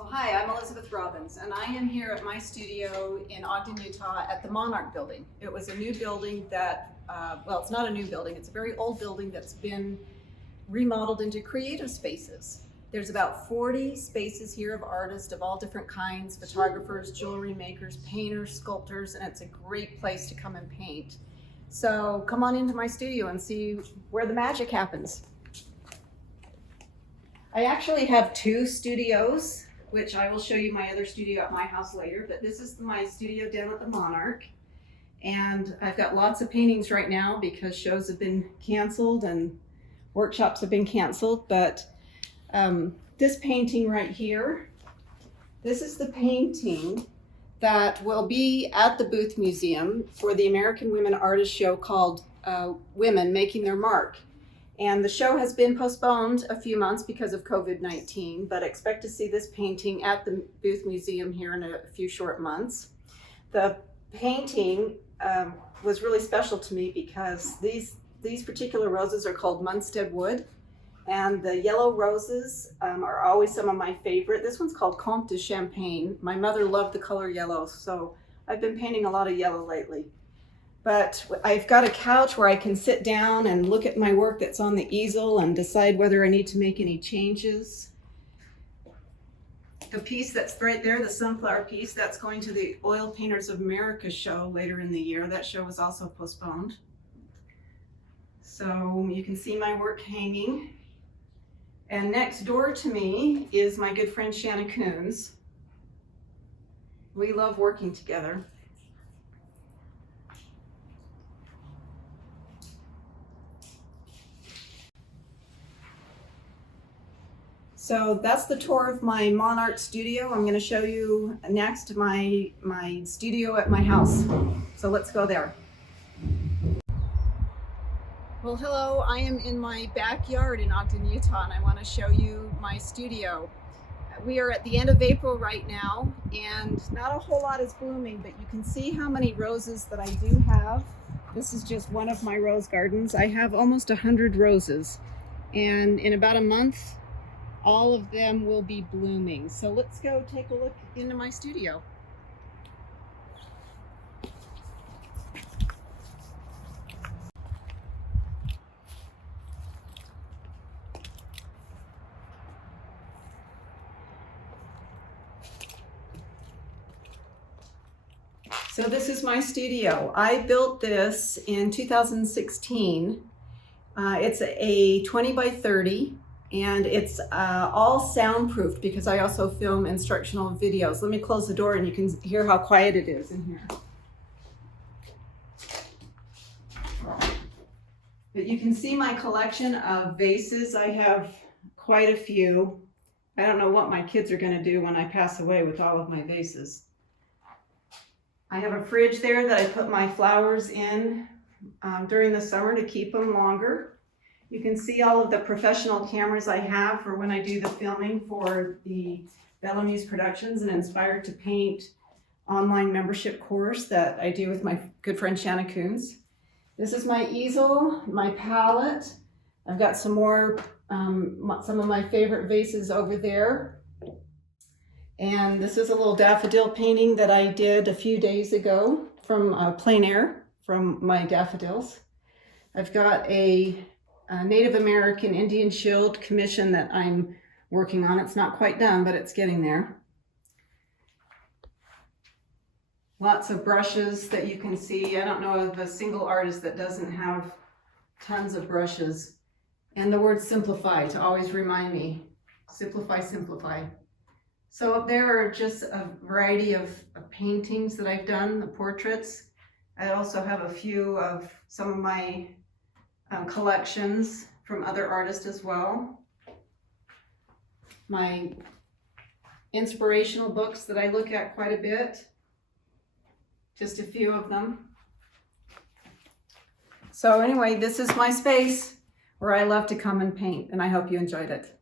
Well, hi, I'm Elizabeth Robbins, and I am here at my studio in Ogden, Utah at the Monarch Building. It was a new building that, well, it's not a new building, it's a very old building that's been remodeled into creative spaces. There's about 40 spaces here of artists of all different kinds, photographers, jewelry makers, painters, sculptors, and it's a great place to come and paint. So come on into my studio and see where the magic happens. I actually have two studios, which I will show you my other studio at my house later, but this is my studio down at the Monarch. And I've got lots of paintings right now because shows have been canceled and workshops have been canceled, but this painting right here, this is the painting that will be at the Booth Museum for the American Women Artist Show called Women Making Their Mark. And the show has been postponed a few months because of COVID-19, but I expect to see this painting at the Booth Museum here in a few short months. The painting was really special to me because these particular roses are called Munstead Wood, and the yellow roses are always some of my favorite. This one's called Comte de Champagne. My mother loved the color yellow, so I've been painting a lot of yellow lately. But I've got a couch where I can sit down and look at my work that's on the easel and decide whether I need to make any changes. The piece that's right there, the sunflower piece, that's going to the Oil Painters of America show later in the year. That show was also postponed. So you can see my work hanging. And next door to me is my good friend Shanna Coons. We love working together. So that's the tour of my Monarch studio. I'm going to show you next my studio at my house. So let's go there. Well, hello, I am in my backyard in Ogden, Utah, and I want to show you my studio. We are at the end of April right now, and not a whole lot is blooming, but you can see how many roses that I do have. This is just one of my rose gardens. I have almost 100 roses, and in about a month, all of them will be blooming. So let's go take a look into my studio. So this is my studio. I built this in 2016. It's a 20 by 30. And it's all soundproofed because I also film instructional videos. Let me close the door and you can hear how quiet it is in here. But you can see my collection of vases. I have quite a few. I don't know what my kids are going to do when I pass away with all of my vases. I have a fridge there that I put my flowers in during the summer to keep them longer. You can see all of the professional cameras I have for when I do the filming for the Bellamuse Productions and Inspired to Paint online membership course that I do with my good friend Shanna Coons. This is my easel, my palette. I've got some more, some of my favorite vases over there. And this is a little daffodil painting that I did a few days ago from plein air from my daffodils. I've got a Native American Indian Shield commission that I'm working on. It's not quite done, but it's getting there. Lots of brushes that you can see. I don't know of a single artist that doesn't have tons of brushes. And the word simplify to always remind me. Simplify, simplify. So up there are just a variety of paintings that I've done, the portraits. I also have a few of some of my collections from other artists as well. My inspirational books that I look at quite a bit. Just a few of them. So anyway, this is my space where I love to come and paint, and I hope you enjoyed it.